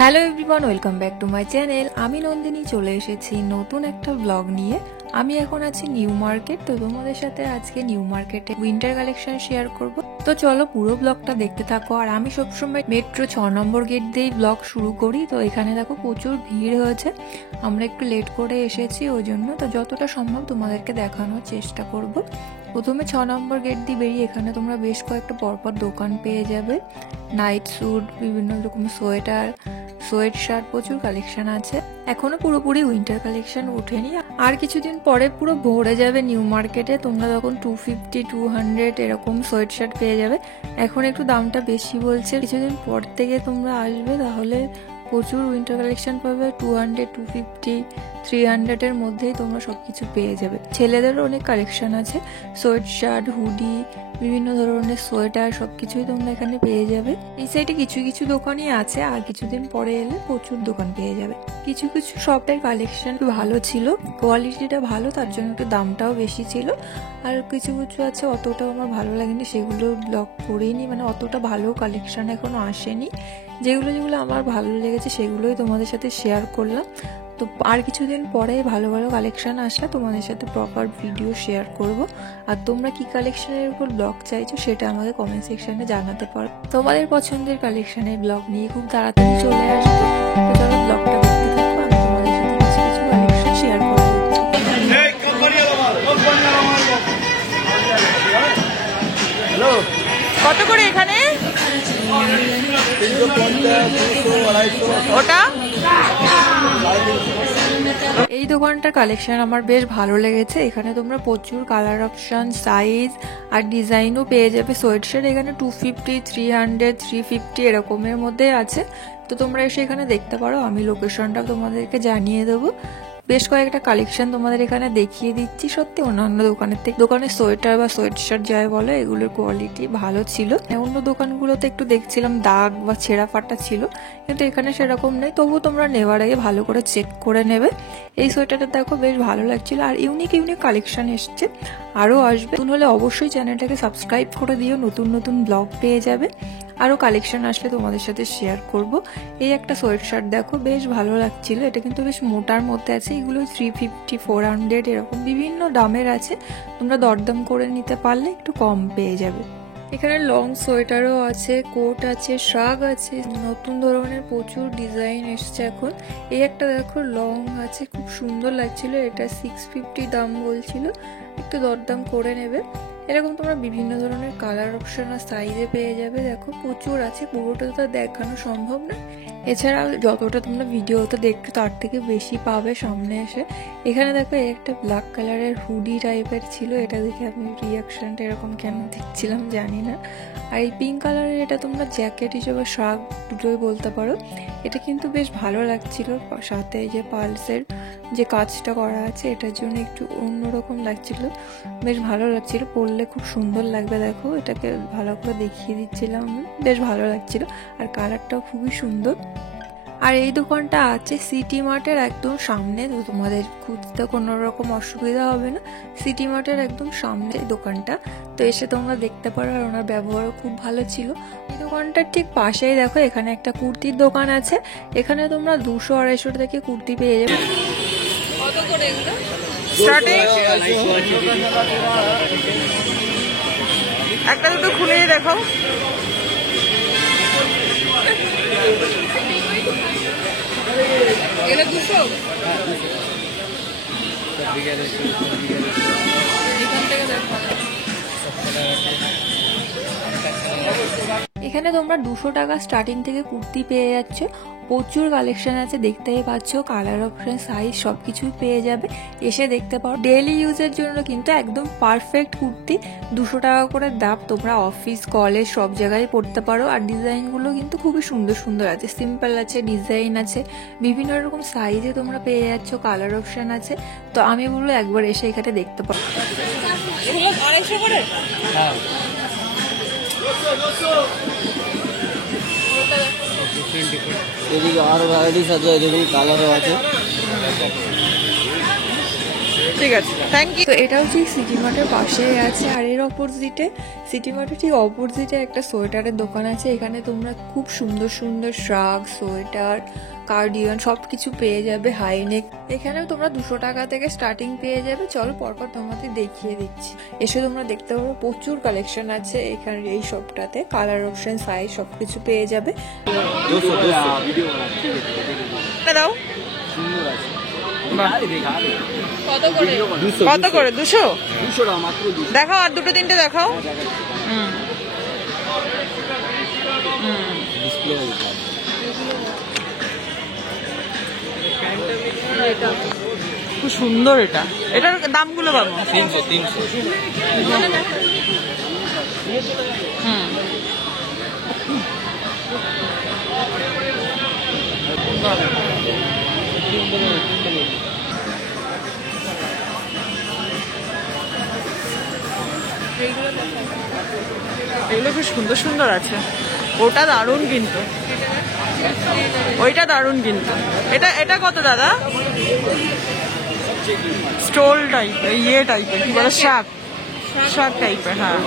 Hello everyone, welcome back to my channel. আমি নন্দিনী চলে এসেছি নতুন একটা ব্লগ নিয়ে। আমি এখন আছি নিউ মার্কেট। তো তোমাদের সাথে আজকে নিউ মার্কেটে উইন্টার কালেকশন শেয়ার করব। তো চলো পুরো ব্লগটা দেখতে থাকো। আর আমি সবসময় মেট্রো 6 নম্বর গেট দিয়েই ব্লগ শুরু করি। তো এখানে দেখো প্রচুর ভিড় হয়েছে, আমরা একটু লেট করে এসেছি ওই জন্য। তো যতটা সম্ভব তোমাদেরকে দেখানোর চেষ্টা করব। প্রথমে 6 নম্বর গেট দিয়ে বেরিয়ে এখানে তোমরা বেশ কয়েকটা পরপর দোকান পেয়ে যাবে। নাইট স্যুট, বিভিন্ন রকম সোয়েটার, সোয়েট শার্ট, প্রচুর কালেকশন আছে। এখনো পুরোপুরি উইন্টার কালেকশন ওঠেনি, আর কিছুদিন পরে পুরো ভরে যাবে নিউ মার্কেটে। তোমরা তখন 250, 200 এরকম সোয়েট শার্ট পেয়ে যাবে। এখন একটু দামটা বেশি বলছে, কিছুদিন পর থেকে তোমরা আসবে তাহলে প্রচুর উইন্টার কালেকশন পাবে। 200, 250, 300 এর মধ্যেই তোমরা সবকিছু পেয়ে যাবে। ছেলেদেরও অনেক কালেকশন আছে, সোয়েট শার্ট, হুডি, বিভিন্ন ধরনের সোয়েটার, সবকিছুই তোমরা এখানে পেয়ে যাবে। এই সাইডে কিছু কিছু দোকানই আছে, আর কিছুদিন পরে এলে প্রচুর দোকান পেয়ে যাবে। কিছু কিছু শপের কালেকশন ভালো ছিল, কোয়ালিটিটা ভালো, তার জন্য একটু দামটাও বেশি ছিল। আর কিছু কিছু আছে অতটাও আমার ভালো লাগেনি, সেগুলো ব্লগ করিনি, মানে অতটা ভালো কালেকশন এখনো আসেনি। যেগুলো যেগুলো আমার ভালো লেগেছে সেগুলোই তোমাদের সাথে শেয়ার করলাম। তো আর কিছুদিন পরে ভালো ভালো কালেকশন আসলে তোমাদের সাথে প্রপার ভিডিও শেয়ার করব। আর তোমরা কি কালেকশনের উপর ব্লগ চাইছো সেটা আমাকে কমেন্ট সেকশনে জানাতে পারো। তোমাদের পছন্দের কালেকশনের ব্লগ নিয়ে খুব তাড়াতাড়ি চলে আসবে। তো চলো ব্লগটা দেখতে থাকো, আমি তোমাদের সাথে কিছু কিছু কালেকশন শেয়ার করবো। কত করে এখানে? ওটা এই দোকানটার কালেকশন আমার বেশ ভালো লেগেছে। এখানে তোমরা প্রচুর কালার অপশন, সাইজ আর ডিজাইনও পেয়ে যাবে। সোয়েট শার্ট এখানে 250, 300, 350 এরকমের মধ্যে আছে। তো তোমরা এসে এখানে দেখতে পারো, আমি লোকেশনটা তোমাদেরকে জানিয়ে দেবো। বেশ কয়েকটা কালেকশন তোমাদের এখানে দেখিয়ে দিচ্ছি। সত্যি অন্যান্য দোকানের থেকে, দোকানের সোয়েটার বা সোয়েট শার্ট যাই বলে, এগুলোর কোয়ালিটি ভালো ছিল। অন্য দোকানগুলোতে একটু দেখছিলাম দাগ বা ছেঁড়া ফাটা ছিল, কিন্তু এখানে সেরকম নেই। তবু তোমরা নেওয়ার আগে ভালো করে চেক করে নেবে। এই সোয়েটারটা দেখো বেশ ভালো লাগছিল, আর ইউনিক ইউনিক কালেকশন এসছে, আরও আসবে। নতুন হলে অবশ্যই চ্যানেলটাকে সাবস্ক্রাইব করে দিও, নতুন নতুন ব্লগ পেয়ে যাবে। আরও কালেকশন আসলে তোমাদের সাথে শেয়ার করব। এই একটা সোয়েট শার্ট দেখো বেশ ভালো লাগছিল, এটা কিন্তু বেশ মোটার মধ্যে আছে। এগুলো 350, 400 এরকম বিভিন্ন দামের আছে। তোমরা দরদাম করে নিতে পারলে একটু কম পেয়ে যাবে। এখানে লং সোয়েটারও আছে, কোট আছে, শার্ট আছে, নতুন ধরনের প্রচুর ডিজাইন এসছে এখন। এই একটা দেখো লং আছে, খুব সুন্দর লাগছিল। এটা 650 দাম বলছিল, একটু দরদাম করে নেবে। এরকম তোমরা বিভিন্ন ধরনের কালার অপশন আর সাইজে পেয়ে যাবে। দেখো প্রচুর আছে, পুরোটা তো দেখানো সম্ভব না। এছাড়া যতটা তোমরা ভিডিওতে দেখছো তার থেকে বেশি পাবে সামনে এসে। এখানে দেখো একটা ব্ল্যাক কালারের হুডি টাইপের ছিল, এটা দেখে আমি রিয়াকশনটা এরকম কেন দেখছিলাম জানি না। আর এই পিঙ্ক কালারের এটা তোমরা জ্যাকেট হিসেবে শার্ট দুটোই বলতে পারো। এটা কিন্তু বেশ ভালো লাগছিল, সাথে এই যে পালসের যে কাজটা করা আছে এটার জন্য একটু অন্যরকম লাগছিল, বেশ ভালো লাগছিল। পরলে খুব সুন্দর লাগবে। দেখো এটাকে ভালো করে দেখিয়ে দিচ্ছিলাম, বেশ ভালো লাগছিল, আর কালারটাও খুবই সুন্দর। আর এই দোকানটা আছে সিটি মার্টের একদম সামনে, তো তোমাদের খুঁজতে কোনো রকম অসুবিধা হবে না। সিটি মার্টের একদম সামনে দোকানটা, তো এসে তোমরা দেখতে পারো। আর ওনার ব্যবহারও খুব ভালো ছিল। এই দোকানটার ঠিক পাশেই দেখো এখানে একটা কুর্তির দোকান আছে। এখানে তোমরা 200-250 থেকে কুর্তি পেয়ে যাবে। কত করে এগুলো স্টার্টিং? একটা দুটো খুলে দেখাও। এগুলো 200? এখান থেকে দেখো। এখানে তোমরা 200 টাকা স্টার্টিং থেকে কুর্তি পেয়ে যাচ্ছ। প্রচুর কালেকশন আছে, দেখতেই পাচ্ছ। কালার অপশন, সাইজ সবকিছুই পেয়ে যাবে, এসে দেখতে পারো। ডেইলি ইউজের জন্য কিন্তু একদম পারফেক্ট কুর্তি। 200 টাকা করে দাম, তোমরা অফিস, কলেজ সব জায়গায় পরতে পারো। আর ডিজাইনগুলো কিন্তু খুবই সুন্দর সুন্দর আছে, সিম্পল আছে, ডিজাইন আছে, বিভিন্ন রকম সাইজে তোমরা পেয়ে যাচ্ছ, কালার অপশন আছে। তো আমি বলবো একবার এসে এখানে দেখতে পারো। 250 করে? হ্যাঁ। এদিকে আরো ভ্যারাইটিস আছে, দেখুন কালারও আছে। ঠিক আছে, থ্যাংক ইউ। তো এটাও ঠিক সিটি মার্টের পাশেই আছে, আর এর অপোজিটে সিটি মার্টের ঠিক অপোজিটে একটা সোয়েটারের দোকান আছে। এখানে তোমরা খুব সুন্দর সুন্দর শ্রাগ, সোয়েটার, কার্ডিগান সব কিছু পেয়ে যাবে হাইনেক। এখানেও তোমরা 200 টাকা থেকে স্টার্টিং পেয়ে যাবে। চলো পরপর তোমাদের দেখিয়ে দিচ্ছি, এসে তোমরা দেখতে পারো প্রচুর কালেকশন আছে এখানে। এই শপটাতে কালার অপশন, সাইজ সবকিছু পেয়ে যাবে। দাও কত করে? কত করে? 200 টাকা মাত্র। দেখাও, আর দুটো তিনটে দেখাও। খুব সুন্দর এটা। এটার দামগুলো পাবো 300 এগুলো খুব সুন্দর সুন্দর আছে। ওটা দারুণ কিন্তু, ওইটা দারুণ কিন্তু। এটা এটা কত দাদা? স্টোল টাইপের, ইয়ে টাইপের, কি বলে, শাক শাক টাইপের। হ্যাঁ,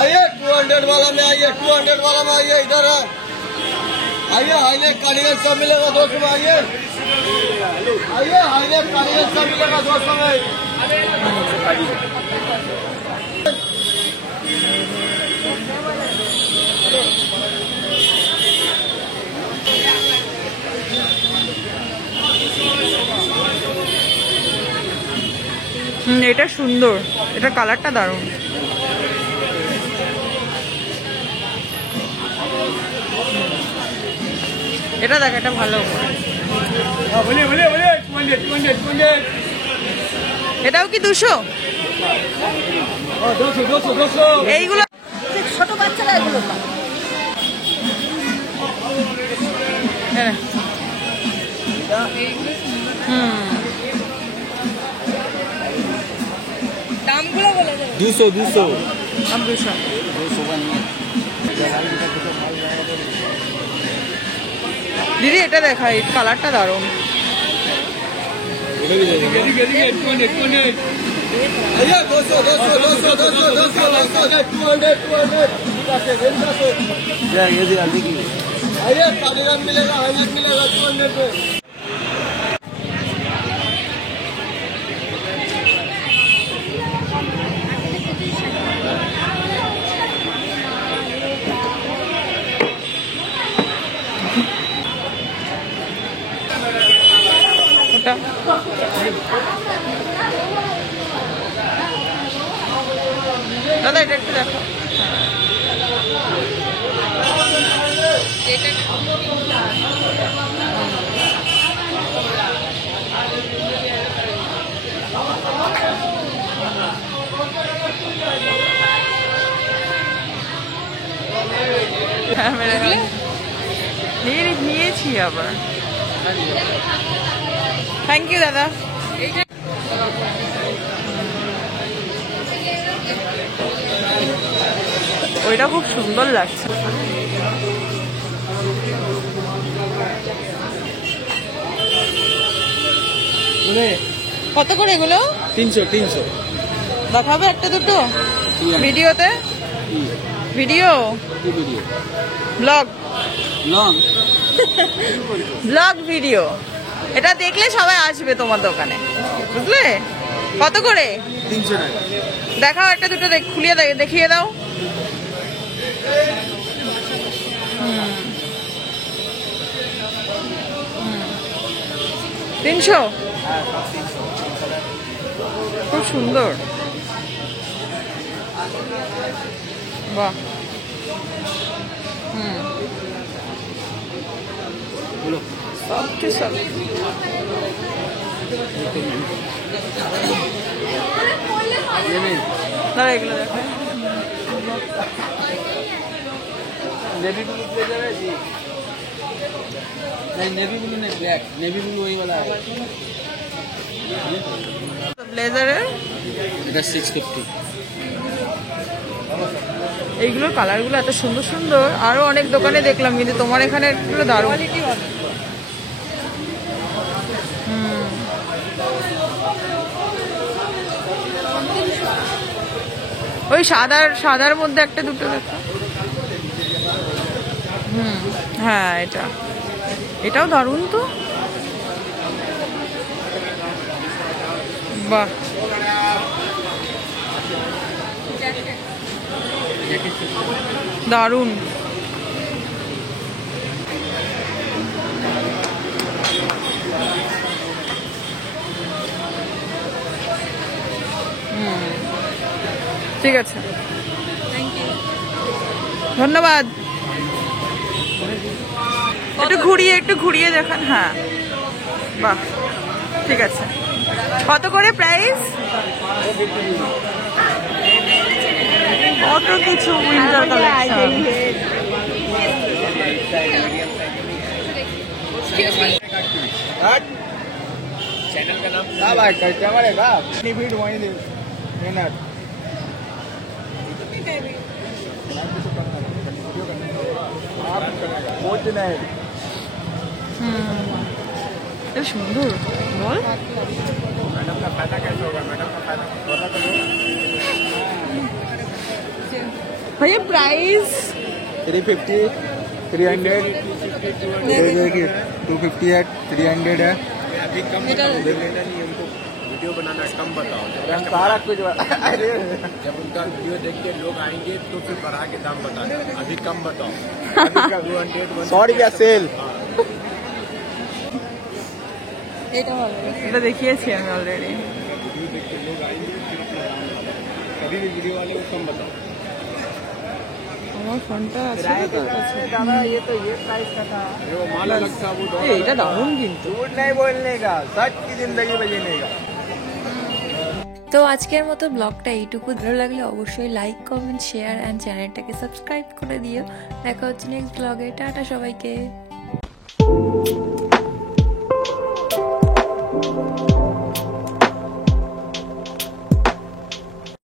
आइए 200 वाला में आइए, 200 वाला में आइए, इधर आइए। हाईनेक कालीगंज सब मिलेगा 200 में। आइए आइए, हाईनेक कालीगंज सब मिलेगा 200 में। এটা সুন্দর, এটা কালারটা দারুণ। এটা দেখ, এটা ভালো। এটাও কি 200? এইগুলো ছোট বাচ্চারা এগুলো হ্যাঁ। দামগুলো বলে দেবো। 200 200 দিদি, এটা দেখা, এই কালারটা দারুণ। आइए 200 आइए, कालीगंज मिलेगा, हाईनेक मिलेगा 200 पे। ওটা দাদা, এটা একটু দেখো। নিয়েছি আবার। থ্যাংক ইউ দাদা। ওইটা খুব সুন্দর লাগছে। কত করে এগুলো? 300 দেখাবে একটা দুটো ভিডিওতে? ভিডিও ব্লগ ব্লগ ভিডিও, এটা দেখলে সবাই আসবে তোমার দোকানে, বুঝলে? কত করে? 300 টাকা। দেখাও একটা দুটো, খুলিয়ে দেখিয়ে দাও। 300? খুব সুন্দর, বাহ। সব দাঁড়া, এগুলো দেখো। नेवी ब्लू ब्लेजर है जी? नहीं, नेवी ब्लू नहीं, ब्लैक। नेवी ब्लू वही वाला है। ব্লেজারের এটা 650। এইগুলোর কালারগুলো এত সুন্দর সুন্দর, আরো অনেক দোকানে দেখলাম, কিন্তু তোমার এখানে এগুলো দারুণ। ওই সাদার মধ্যে একটা দুটো দেখা। হ্যাঁ, এটাও দারুণ তো। বাহ, দারুণ। ঠিক আছে, ধন্যবাদ। একটু ঘুরিয়ে দেখান। হ্যাঁ, বাহ, ঠিক আছে। কত করে প্রাইস? কত কিছু উইন্টার কালেকশন। चैनल का नाम क्या भाई क्या पड़ेगा फीड वहीं दे मिनट कुछ नहीं এত সুন্দর, বল। मैडम का फायदा कैसे होगा मैडम का फायदा पता करो भैया प्राइस 350 300 देखिए 250 है 300 है अभी कम लेना नहीं हमको वीडियो बनाना कम बताओ सारा कुछ अरे जब उनका वीडियो देख के लोग आएंगे तो फिर बढ़ा के दाम बताना अभी कम बताओ 100 रुपया सेल এটা দেখিয়েছি আমি অলরেডি। कभी भी वीडियो वाले को कम बताओ আমার ফোনটা আছে दादा ये तो ये प्राइस का था वो माल अलग था वो এটা দারুণ কিন্তু। झूठ नहीं बोलने का सच की जिंदगी में जीने का। তো আজকের মতো ব্লগটা এইটুকু। ভালো লাগলে অবশ্যই লাইক, কমেন্ট, শেয়ার অ্যান্ড চ্যানেলটাকে সাবস্ক্রাইব করে দিও। দেখা হচ্ছে নেক্সট ব্লগে। টাটা সবাইকে।